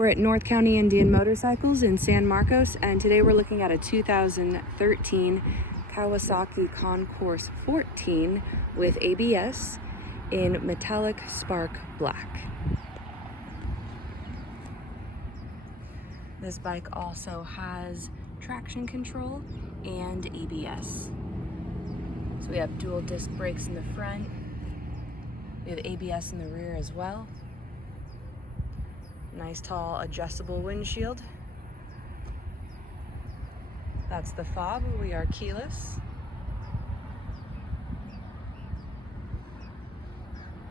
We're at North County Indian Motorcycles in San Marcos, and today we're looking at a 2013 Kawasaki Concours 14 with ABS in metallic spark black. This bike also has traction control and ABS. So we have dual disc brakes in the front. We have ABS in the rear as well. Nice tall adjustable windshield. That's the fob. We are keyless.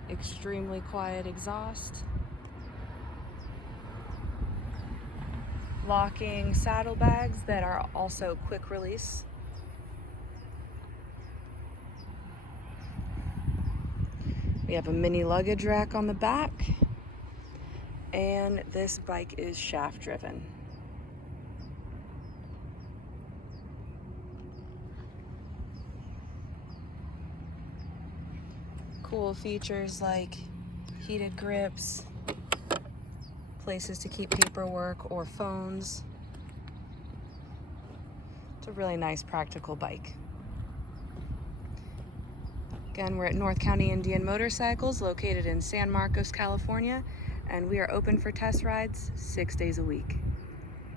Extremely quiet exhaust. Locking saddlebags that are also quick release. We have a mini luggage rack on the back. And this bike is shaft driven. Cool features like heated grips, places to keep paperwork or phones. It's a really nice practical bike. Again, we're at North County Indian Motorcycles located in San Marcos, California, and we are open for test rides 6 days a week.